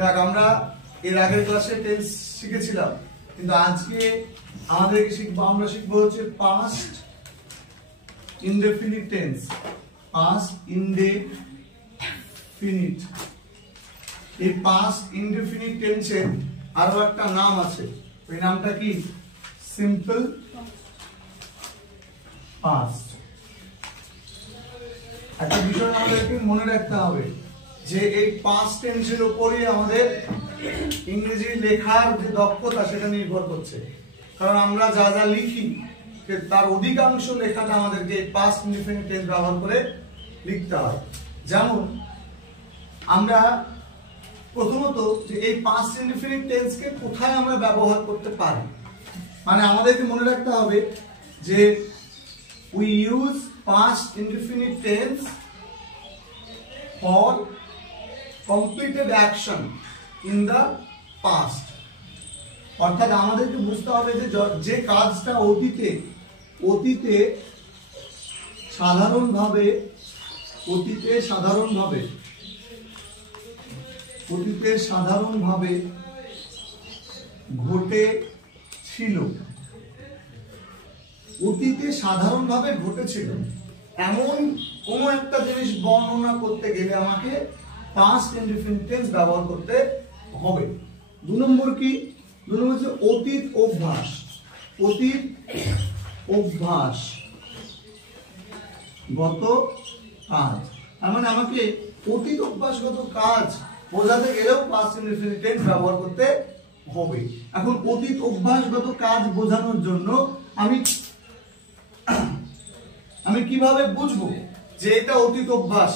দেখ আমরা এর আগের ক্লাসে টেন্স শিখেছিলাম, কিন্তু আজকে আমাদেরকে আমরা শিখবো হচ্ছে past indefinite tense. Past indefinite, এই পাস্ট ইনডেফিনিট টেন্সের আরো একটা নাম আছে, ওই নামটা কি? Simple past. একটা বিষয় আমাদেরকে মনে রাখতে হবে যে এই পাস্ট টেন্সের উপরই আমাদের ইংরেজি লেখার যে দক্ষতা সেটা নির্ভর করছে। কারণ আমরা যা যা লিখি তার অধিকাংশ লেখাটা আমাদেরকে পাস্ট ইনডেফিনিট টেন্স ব্যবহার করে লিখতে হয়। যেমন আমরা প্রথমত যে এই পাস্ট ইনডেফিনিট টেন্সকে কোথায় আমরা ব্যবহার করতে পারি, মানে আমাদেরকে মনে রাখতে হবে যে we use past indefinite tense for completed action in the past। অর্থাৎ আমাদেরকে বুঝতে হবে যে যে কাজটা অতীতে সাধারণভাবে ঘটেছিল এমন কোন একটা জিনিস বর্ণনা করতে গেলে আমাকে পাস্ট ইনডেফিনিট টেন্স ব্যবহার করতে হবে। 2 নম্বর কি? 2 নম্বর হচ্ছে অতীত অভ্যাসগত কাজ। তার মানে আমাকে অতীত অভ্যাসগত কাজ বোঝাতে গেলেও পাস্ট ইনডেফিনিট টেন্স ব্যবহার করতে হবে। এখন অতীত অভ্যাসগত কাজ বোঝানোর জন্য আমি কিভাবে বুঝবো যে এটা অতীত অভ্যাস?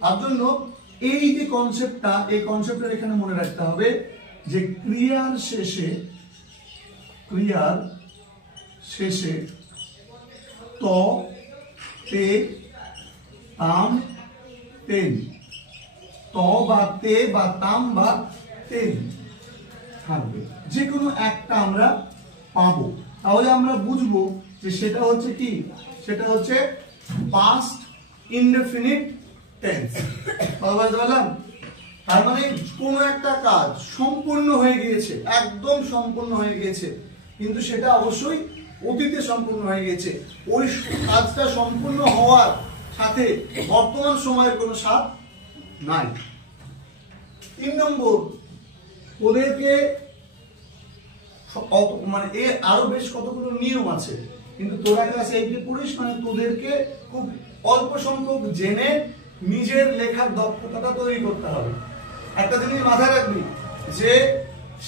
তার জন্য এই যে কনসেপ্টটা, এই কনসেপ্টটা এখানে মনে রাখতে হবে যে ক্রিয়ার শেষে ত, তে, তাম, তেন, ত বা তে বা তাম বা তেন থাকবে, যে কোনো একটা আমরা পাবো। তাহলে আমরা বুঝবো যে সেটা হচ্ছে কি? সেটা হচ্ছে পাস্ট ইনডেফিনিট টেন্স। বুঝতে পারলাম? তার মানে কোনো একটা কাজ সম্পূর্ণ হয়ে গিয়েছে, একদম সম্পূর্ণ হয়ে গিয়েছে, কিন্তু সেটা অবশ্যই অতীতে সম্পূর্ণ হয়ে গিয়েছে। ওই কাজটা সম্পূর্ণ হওয়ার সাথে বর্তমান সময়ের কোনো সাথ নাই। 3 নম্বর, ওদেরকে মানে এর আরো বেশ কতগুলো নিয়ম আছে, কিন্তু তোরা ক্লাস 8 পড়িস, মানে তোদেরকে খুব অল্প সংখ্যক জেনে নিজের লেখার দক্ষতাটা তৈরি করতে হবে। একটা জিনিস মাথায় রাখবি যে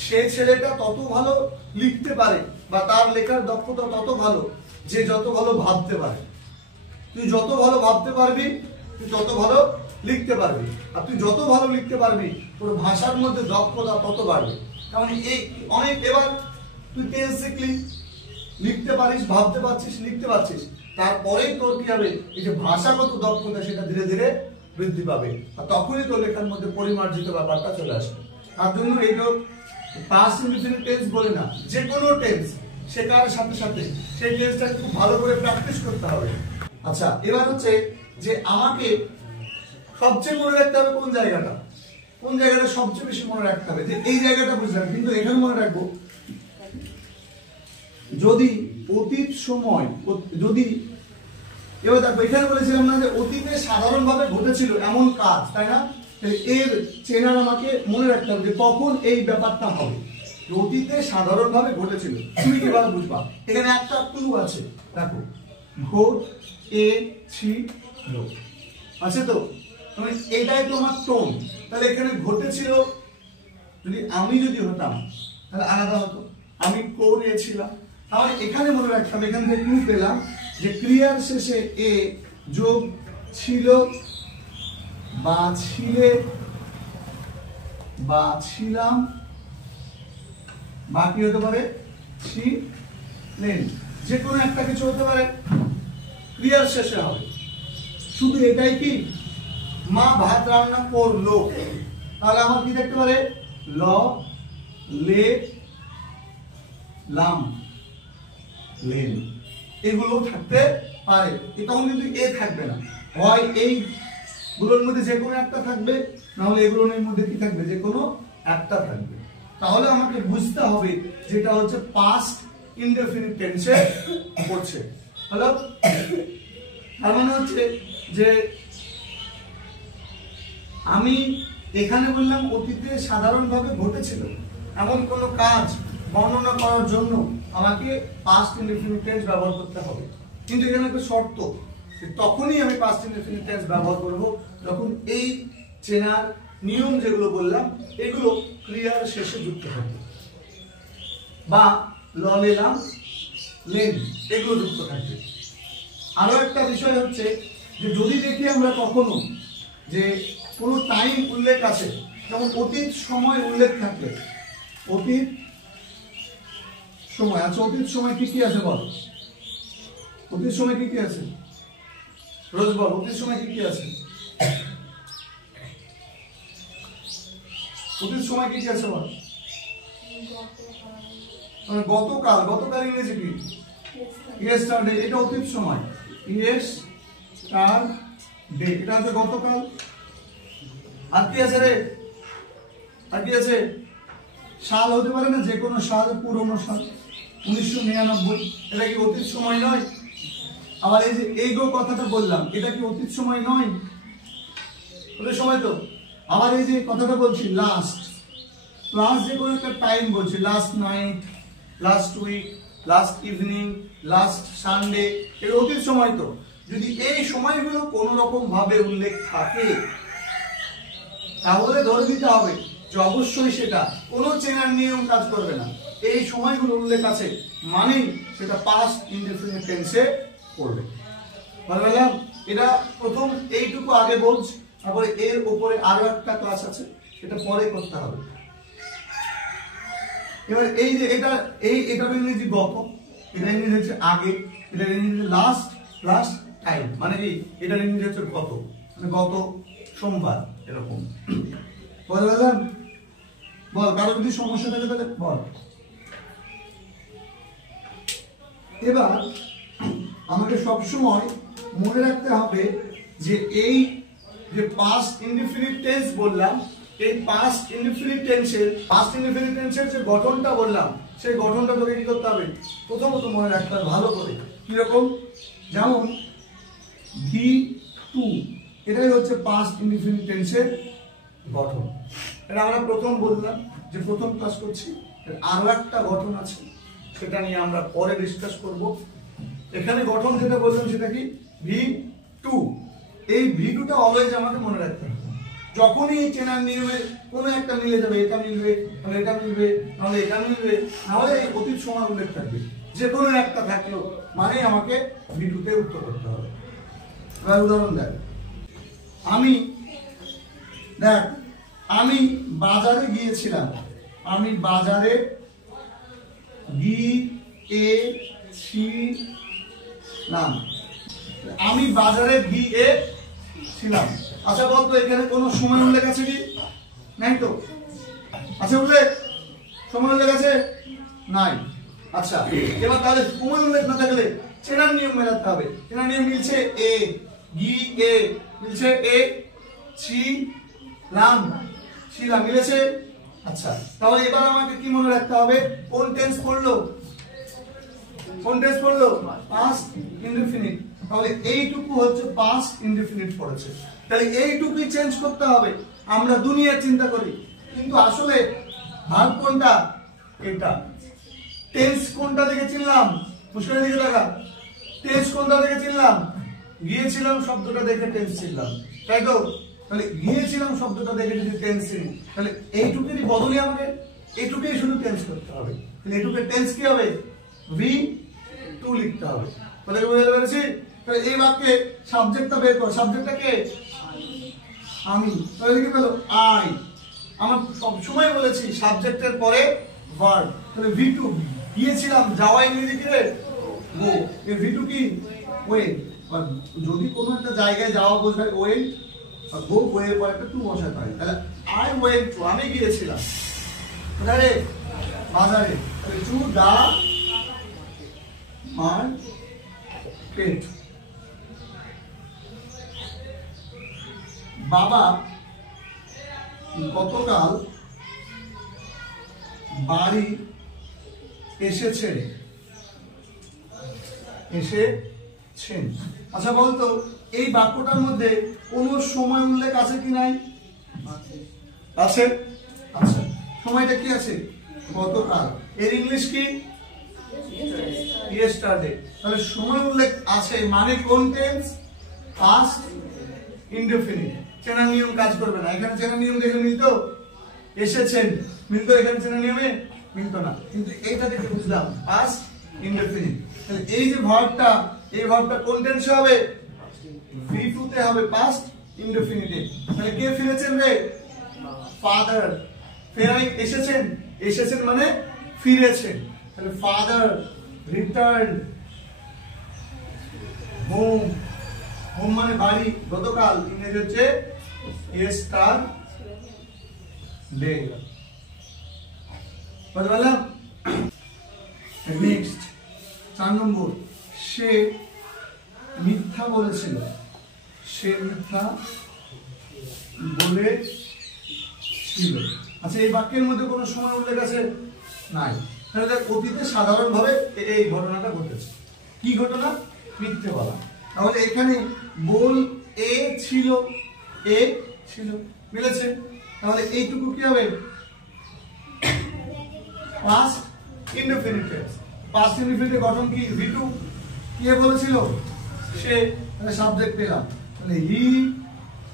সে ছেলেটা তত ভালো লিখতে পারে বা তার লেখার দক্ষতা তত ভালো যে যত ভালো ভাবতে পারে। তুই যত ভালো ভাবতে পারবি তুই তত ভালো লিখতে পারবি, আর তুই যত ভালো লিখতে পারবি তোর ভাষার মধ্যে দক্ষতা তত বাড়বে। কারণ এই অনেক, এবার তুই টেন্স শিখলি, লিখতে পারিস, ভাবতে পারছিস, লিখতে পারছিস, তারপরেই তোর কি হবে? এই যে ভাষাগত দক্ষতা সেটা ধীরে ধীরে বৃদ্ধি পাবে, আর তখনই তোর লেখার মধ্যে পরিমার্জিত ব্যাপারটা চলে আসবে। তার জন্য এইটা পাস্ট ইনডেফিনিট টেন্স বলে না, যে কোনো টেন্স শেখার সাথে সাথে সেই টেন্সটাকে খুব ভালো করে প্র্যাকটিস করতে হবে। আচ্ছা, এবার হচ্ছে যে আমাকে সবচেয়ে মনে রাখতে হবে কোন জায়গাটা সবচেয়ে বেশি মনে রাখতে হবে, যে এই জায়গাটা বুঝলাম, কিন্তু এখানে মনে রাখবো যদি অতীত সময়, যদি এবার দেখো এখানে বলেছিলাম না যে অতীতে সাধারণভাবে ঘটেছিল এমন কাজ, তাই না? এর চেনার আমাকে মনে রাখতে হবে যে কখন এই ব্যাপারটা হবে। অতীতে সাধারণভাবে ঘটেছিল, তুমি কিভাবে বুঝবা? এখানে একটা ক্লু আছে, দেখো ঘটেছিল আছে তো, মানে এটাই তোমার টোন। তাহলে এখানে ঘটেছিল, আমি যদি হতাম তাহলে আলাদা হতো, আমি করেছিলাম। তাহলে এখানে মনে রাখতে হবে, এখান থেকে ক্লু পেলাম যে ক্রিয়ার শেষে এ যোগ ছিল বা ছিলে বা ছিলাম বা কি হতে পারে? ছিলেন, যে কোনো একটা কিছু হতে পারে, ক্রিয়ার শেষে হবে। শুধু এটাই কি? মা ভাত রান্না করলো, তাহলে আমার কি দেখতে পারে? ল, লে, লাম, লেন, এগুলো থাকতে পারে। তখন কিন্তু এ থাকবে না, হয় এই গুলোর মধ্যে যে কোনো একটা থাকবে, না হলে এগুলোর মধ্যে কি থাকবে? যে কোনো একটা থাকবে। তাহলে আমাকে বুঝতে হবে যেটা হচ্ছে পাস্ট ইনডেফিনিট টেন্সে পড়ছে। হলো, তার মানে হচ্ছে যে আমি এখানে বললাম অতীতে সাধারণভাবে ঘটেছিল এমন কোন কাজ বর্ণনা করার জন্য আমাকে পাস্ট ইনডেফিনিট টেন্স ব্যবহার করতে হবে, কিন্তু এখানে একটা শর্ত, তখনই আমি পাস্ট ইনডেফিনিট টেন্স ব্যবহার করব যখন এই চেনার নিয়ম যেগুলো বললাম এগুলো ক্রিয়ার শেষে যুক্ত থাকবে, বা লেলাম লেন এগুলো যুক্ত থাকবে। আরো একটা বিষয় হচ্ছে যে যদি দেখি আমরা কখনো যে কোনো টাইম উল্লেখ আছে, যেমন অতীত সময় উল্লেখ থাকলে, অতীত সময় আচ্ছা, অতীত সময় কি কি আছে বল, অতীত সময় কি কি আছে রোজ বল, অতীত সময় কি কি আছে, অতীত সময় কি কি আছে বল। গতকাল, গতকাল ইংরেজি কি ইয়েস্টারডে, এটা অতীত সময়, ইয়েস্টারডে এটা হচ্ছে গতকাল। আর কি আছে রে, আর কি আছে, সাল হতে পারে না, যে কোনো সাল, পুরনো সাল 1999, এটা কি অতীত সময় নয়? আবার এই যে এই গো কথাটা বললাম, এটা কি অতীত সময় নয়? অতীত সময় তো। আবার এই যে কথাটা বলছি লাস্ট, লাস্ট যে কোনো একটা টাইম বলছি, last night, last week, last evening, last Sunday, এর অতীত সময় তো। যদি এই সময়গুলো কোন রকম ভাবে উল্লেখ থাকে তাহলে ধরে দিতে হবে যে অবশ্যই সেটা কোনো চেনার নিয়ম কাজ করবে না, এই সময়গুলো উল্লেখ আছে মানেই সেটা পাস্ট ইনডেফিনিট টেন্সে পড়বে। বললাম এটা প্রথম এইটুকু আগে বলছ, তারপরে এর উপরে আরো একটা ক্লাস আছে, সেটা পরে করতে হবে। এবার এই যে এটা এটার ইংরেজি গত, এটা ইংরেজি হচ্ছে আগে, এটার ইংরেজি লাস্ট, লাস্ট টাইম মানে কি এটার ইংরেজি হচ্ছে গত, মানে গত সোমবার এরকম। বললাম বল, কারো যদি সমস্যা থাকে তাহলে বল। এবার আমাকে সবসময় মনে রাখতে হবে যে এই যে পাস্ট ইনডিফিনিট টেন্স বললাম, এই পাস্ট ইনডিফিনিট টেন্সের যে গঠনটা বললাম, সেই গঠনটা তোকে কি করতে হবে প্রথমত মনে রাখতে হবে ভালো করে। কিরকম, যেমন V2 এটাই হচ্ছে পাস্ট ইনডিফিনিট টেন্সের গঠন। এটা আমরা প্রথম বললাম যে প্রথম ক্লাস করছি, আরো একটা গঠন আছে সেটা নিয়ে আমরা পরে ডিসকাস করব। এখানে গঠন যেটা বললাম সেটা কি V2, এই V2টা অলওয়েজ আমাকে মনে রাখতে হবে। যখনই এই চেনার নিয়মে কোনো একটা মিলে যাবে, এটা মিলবে তাহলে এটা মিলবে, নাহলে এটা মিলবে, নাহলে এই অতীত সময় উল্লেখ থাকবে, যে কোনো একটা থাকলেও মানে আমাকে V2তে উত্তর করতে হবে। এবার উদাহরণ দেখ, আমি বাজারে গিয়েছিলাম, আমি বাজারে গিয়েছিলাম, আমি বাজারে গিয়েছিলাম। আচ্ছা বলতো এখানে কোন সময় উল্লেখ আছে কি? নাই তো। আছে উল্লেখ, সময় উল্লেখ আছে? নাই। আচ্ছা এবার তাহলে সময় উল্লেখ না থাকলে চেনার নিয়ম মেলাতে হবে। চেনার নিয়ম মিলছে এ গিয়ে, মিলছে এ ছিলাম, ছিলাম মিলেছে। আচ্ছা তাহলে এবার আমাকে কি মনে রাখতে হবে, কোন টেন্স পড়লো, কোন টেন্স পড়লো, পাস্ট ইনডিফিনিট। তাহলে এইটুকু হচ্ছে পাস্ট ইনডিফিনিট পড়েছে, তাহলে এইটুকুই চেঞ্জ করতে হবে। আমরা দুনিয়ার চিন্তা করি, কিন্তু আসলে ভাগ কোনটা, এটা। টেন্স কোনটা দেখে চিনলাম, পুষ্করের দিকে দেখা, টেন্স কোনটা দেখে চিনলাম, গিয়েছিলাম শব্দটা দেখে টেন্স চিনলাম, তাই তো। তাহলে গিয়েছিলাম শব্দটা দেখে যদি টেন্স চিনি, তাহলে এইটুকুরই বদলে আমাকে এইটুকুই শুধু টেন্স করতে হবে। তাহলে এইটুকুর টেন্স কি হবে, V2 লিখতে হবে। তাহলে বুঝতে পেরেছি? তাহলে এই বাক্যে সাবজেক্টটা বের করো, সাবজেক্টটা কে, আমি। তাহলে কি পেলো, আই। আমরা সব সময় বলেছি সাবজেক্টের পরে ভার্ব। তাহলে V2 গিয়েছিলাম, যাওয়া ইংরেজি কি রে, গো। এই V2 কি, ওয়েট। যদি কোনো একটা জায়গায় যাওয়া বোঝায় ওয়েট, আর গো এর পর একটা টু বসাতে হয়। তাহলে আই ওয়েন্ট টু, আমি গিয়েছিলাম কোথায়, বাজারে। তাহলে টু দা মার্কেট। বাবা গতকাল বাড়ি এসেছেন। এসেছেন। আচ্ছা বলতো এই বাক্যটার মধ্যে কোনো সময় উল্লেখ আছে কি নাই? আছে। আচ্ছা সময়টা কি আছে? গতকাল। এর ইংলিশ কি? ইয়েস্টারডে। তাহলে সময় উল্লেখ আছে মানে কোন টেন্স? Past indefinite. চেনা নিয়ম কাজ করবে না। এখানে চেনা নিয়ম দেখে মিলতো? এসেছেন মিলতো, এখানে চেনা নিয়মে মিলতো না, কিন্তু এইটা দেখে বুঝলাম পাস্ট ইনডেফিনিট। তাহলে এই যে ভার্বটা, এই ভার্বটা কোন টেন্সে হবে? V2 তে হবে, পাস্ট ইনডেফিনিটে। তাহলে কে ফিরেছেন রে? ফাদার। ফেরাই এসেছেন, এসেছেন মানে ফিরেছেন। তাহলে ফাদার রিটার্ন হোম। হোম মানে বাড়ি, গতকাল। ইংরেজি হচ্ছে ইয়েস্টারডে। বুঝতে পারলাম? নেক্সট 4 নম্বর, সে মিথ্যা বলেছিল। সে মিথ্যা বলেছিল। আচ্ছা এই বাক্যের মধ্যে কোনো সময় উল্লেখ আছে? নাই। তাহলে অতীতে সাধারণভাবে এই ঘটনাটা ঘটেছে। কি ঘটনা? মিথ্যে বলা। তাহলে এখানে বল এ ছিল, এ ছিল, মিলেছে। তাহলে এইটুকু কি হবে? Past indefinite tense. পাস্ট ইনডেফিনিটের গঠন কি? V2। কে বলেছিল? সে। তাহলে সাবজেক্ট পেলাম। তাহলে হি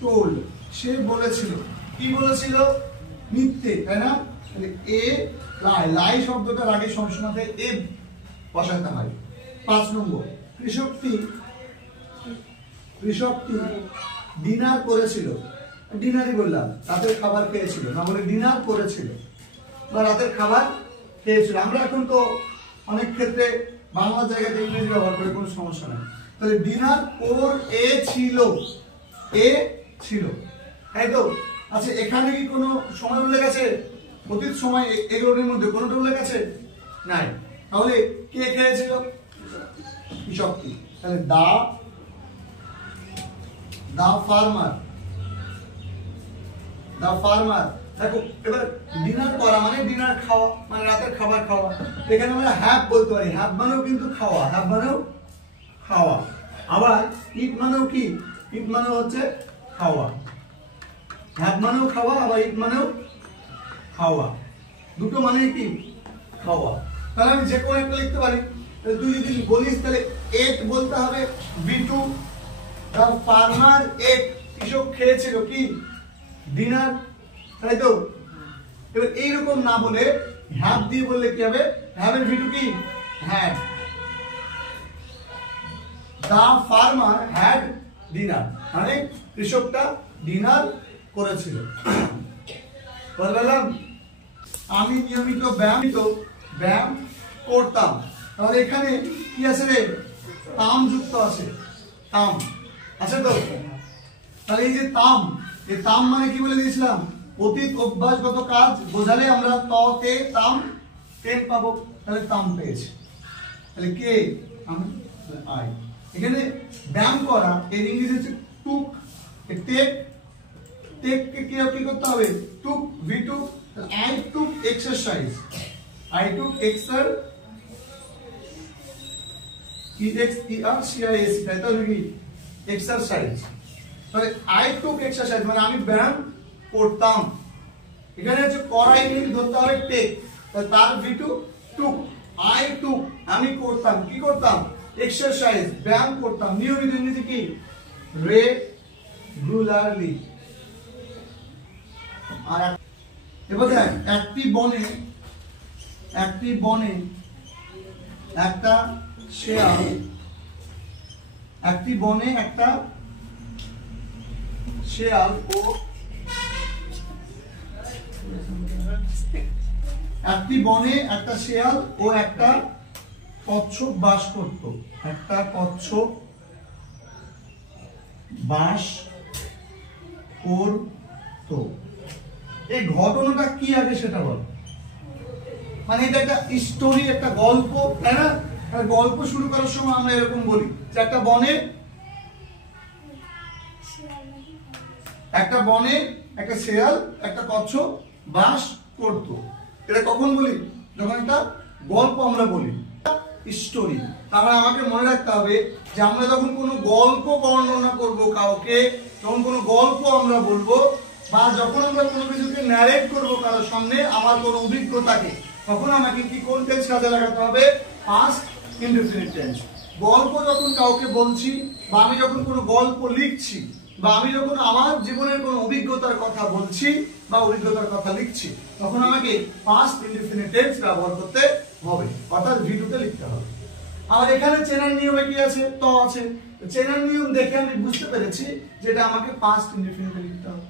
টোল্ড, সে বলেছিল। কি বলেছিল? মিথ্যে, তাই না? তাহলে এ লাই, লাই শব্দটার আগে সবসময় এ বসাতে হয়। 5 নম্বর, কৃষকটি ডিনার করেছিল। ডিনারই বললাম, রাতের খাবার খেয়েছিল না, বলে ডিনার করেছিল বা রাতের খাবার খেয়েছিল। আমরা এখন তো অনেক ক্ষেত্রে বাংলা জায়গাতে ইংরেজি ব্যবহার করে, কোনো সমস্যা নেই। তাহলে ডিনার ওর এ ছিল, এ ছিল, তাই তো? আচ্ছা এখানে কি কোনো সময় উল্লেখ আছে? অতীত সময় এগুলোর মধ্যে কোনোটা উল্লেখ আছে? নাই। তাহলে কে খেয়েছিল? কৃষকটি। তাহলে দা ফার্মার। দা ফার্মার। দেখো এবার ডিনার করা মানে ডিনার খাওয়া, মানে রাতের খাবার খাওয়া। এখানে আমরা হ্যাভ বলতে পারি। হ্যাভ মানেও কিন্তু খাওয়া, হ্যাভ মানেও খাওয়া। আবার ইট মানেও কি? ইট মানেও হচ্ছে খাওয়া। হ্যাভ মানেও খাওয়া, আবার ইট মানেও খাওয়া। দুটো মানে কি? খাওয়া। তাহলে আমি যে কোনো একটা লিখতে পারি। তুই যদি বলিস তাহলে এট বলতে হবে V2। দা ফার্মার এট, কৃষক খেয়েছিল কি? ডিনার, তাই তো? এবার এইরকম না বলে হ্যাভ দিয়ে বললে কি হবে? হ্যাভ এর V2 কি? Had. The farmer had dinner, মানে কৃষকটা ডিনার করেছিল। বললাম আমি নিয়মিত ব্যায়াম করতাম। তাহলে এখানে কি আছে রে? তাম যুক্ত আছে। তাম আছে তো? তাহলে এই যে তাম, এই তাম মানে কি বলে দিয়েছিলাম? অতীত অভ্যাসগত কাজ বোঝালে আমরা তে তাম টেন পাবো। তাহলে তাম পেয়েছে। তাহলে কে? আমি, আই। এখানে ব্যায়াম করা এর ইংরেজি হচ্ছে টুক। টেক, টেককে কি করতে হবে? টুক, V2। I took exercise. I took exercise, তাই তো নাকি? এক্সারসাইজ। তাহলে I took exercise মানে আমি ব্যায়াম করতাম। এখানে হচ্ছে করা ইংরেজি ধরতে হবে টেক, তার V2 টুক। I took আমি করতাম, কি করতাম? এক্সারসাইজ, ব্যায়াম করতাম। নিয়মিত ইংরেজি কি? রেগুলারলি। আর এবার দেখ, একটি বনে একটা শেয়াল, একটি বনে একটা শেয়াল ও একটি বনে একটা শেয়াল ও একটা কচ্ছপ বাস করত। একটা কচ্ছপ বাস করত। এই ঘটনাটা কি আগে সেটা বল। মানে এটা একটা স্টোরি, একটা গল্প, তাই না? গল্প শুরু করার সময় আমরা এরকম বলি যে একটা বনে একটা শেয়াল একটা কচ্ছপ বাস করত। এটা কখন বলি? যখন একটা গল্প আমরা বলি, স্টোরি। তাহলে আমাকে মনে রাখতে হবে যে আমরা যখন কোনো গল্প বর্ণনা করব কাউকে, যখন কোনো গল্প আমরা বলবো, বা যখন আমরা কোনো কিছুকে ন্যারেট করব কারোর সামনে আমার কোনো অভিজ্ঞতাকে, তখন আমাকে কি কোন টেন্স কাজে লাগাতে হবে? Past indefinite tense. গল্প যখন কাউকে বলছি, বা আমি যখন কোনো গল্প লিখছি, বা আমি যখন আমার জীবনের কোনো অভিজ্ঞতার কথা বলছি বা অভিজ্ঞতার কথা লিখছি, তখন আমাকে পাস্ট ইনডেফিনিট টেন্স ব্যবহার করতে হবে, অর্থাৎ ভিডিওতে লিখতে হবে। আর এখানে চেনার নিয়মে কি আছে? ত আছে। চেনার নিয়ম দেখে আমি বুঝতে পেরেছি যে এটা আমাকে পাস্ট ইনডেফিনিটে লিখতে হবে,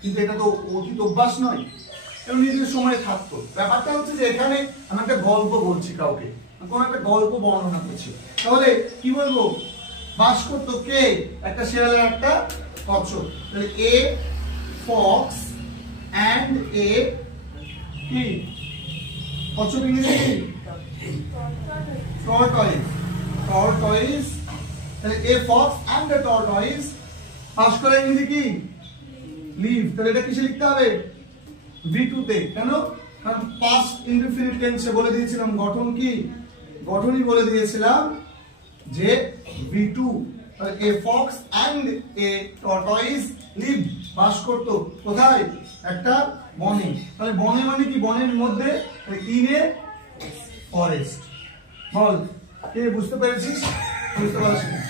কিন্তু এটা তো অতীত অভ্যাস নয়, এটা নিজের সময় থাকতো। ব্যাপারটা হচ্ছে যে এখানে আমি একটা গল্প বলছি কাউকে, কোন একটা গল্প বর্ণনা করছি, তাহলে কি বলবো? বাস করতো কে? একটা শেয়ালের একটা কচ্ছপ। তাহলে এ ফক্স এন্ড এ কি? কচ্ছপ ইংরেজি টর্টয়েস। টর্টয়েস। তাহলে a fox and a tortoise বাস করে ইংরেজি কি? লিভ। তাহলে এটা কিসে লিখতে হবে? V2 তে। কেন? কারণ পাস্ট ইনডেফিনিট টেন্সে বলে দিয়েছিলাম গঠন কি? গঠনই বলে দিয়েছিলাম যে V2। তাহলে a fox and a tortoise live বাস করতো কোথায়? একটা বনে। তাহলে বনে মানে কি? বনের মধ্যে। In a forest. বল, কে বুঝতে পেরেছিস? বুঝতে পারছিস?